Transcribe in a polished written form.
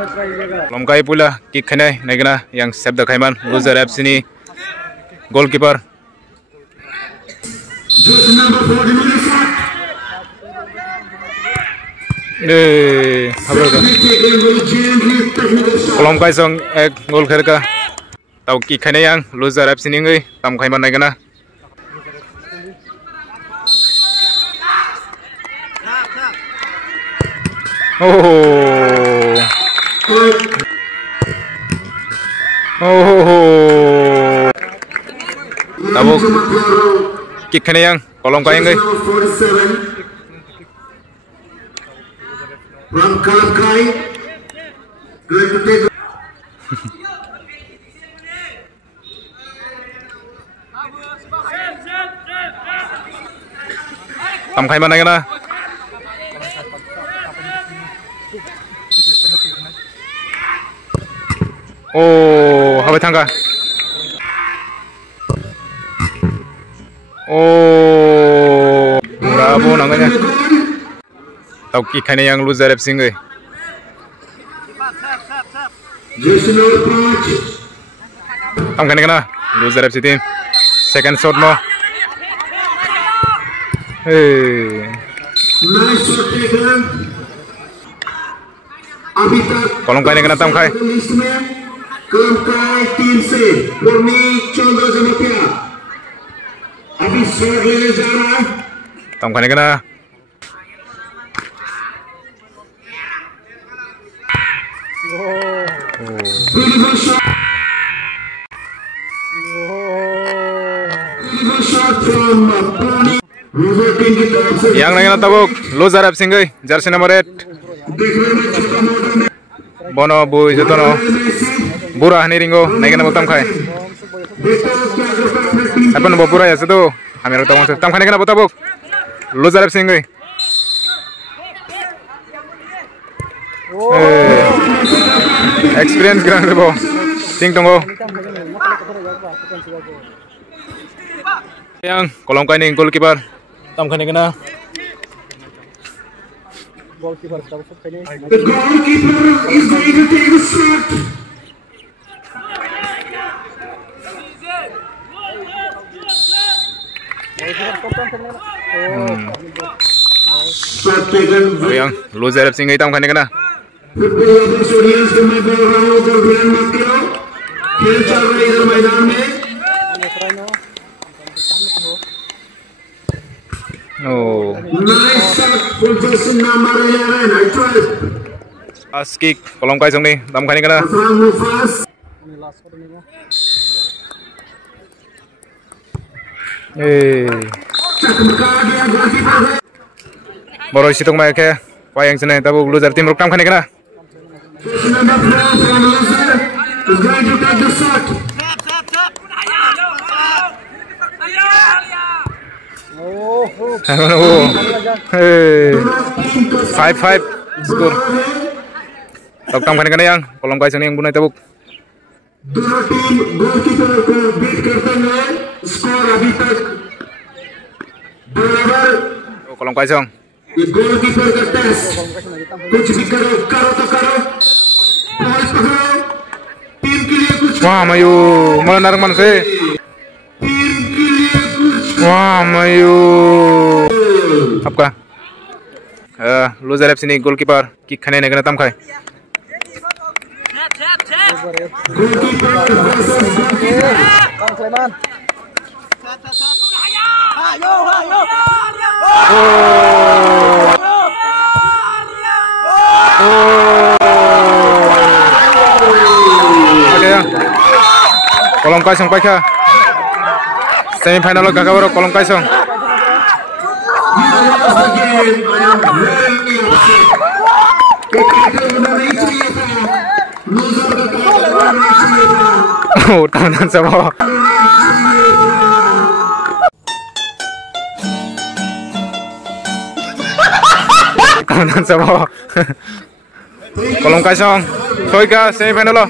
Lomkai pula kick khenai naigana yang save the khaiman loser FC ni goalkeeper. Lomkai song ek goal kherka tau kick khenai yang loser FC ni ngai tam khaiman naigana. Tabu kick kene yang kolom kaya ngai. Tam khai mana kana? Oh, habai thangka. Oh, bravo nanganya. Tau kick kene yang loser FC ngai. Tam kene kana loser FC team. Second shot mo. Hey. Nice shot taken. अभी तक kolom kaya kena tam khai. कलम काय team से मुरली चंद्र जमतिया अभी shot लेने जा रहा है. Tam kaya kena. Beautiful shot. Beautiful shot from Pony. Reverting की तरफ से Yang naikana tabuk loser FC ngai jersey number 8. देखने में छोटा मोटा में Bono boy jotono bura hani ringo naikana botam khai. Apan bo bura ya setu hamir tam tam khane kana botabuk loser FC ngai. Experience grand bo ting tongo yang kolom kai ning goalkeeper tam khane kana. the goalkeeper is going to take a shot. Shot taken. Yang loser FC ngai tam khane kana. Audience को मैं बोल रहा हूँ तो ध्यान मत करो. खेल चल रहा है इधर मैदान में. Oh, Nice shot. Possession ना मारा जा रहा है. Nice try. pass kick kolom kai song ni tam khane kana. Afran Mufas. चकमका गया गोलकीपर है. Boro situng mai ke wayang sene tabuk loser team ruk tam khane kana. Number 4 from Loser is going to take the shot. Hey, 5-5 skor. Tok tam khane kana yang kolom kai song yang bunai tabuk. दोनों team goalkeeper को beat करते हुए score अभी तक बराबर. Kolom kai song. ये goalkeeper का test. कुछ भी करो करो तो करो. बॉल पकड़ो. टीम के लिए कुछ. Wah mayu malah narang man se. Team के लिए कुछ. Wah mayu. Apka? Loser FC ni goalkeeper kick khane naikana tam khai. Goalkeeper versus goalkeeper. Kolom kai song paikha semi final lo gaga boro kolom kai song. Oh, tangan sama. Tangan sama. Kolom kai song. Soika semi final lo.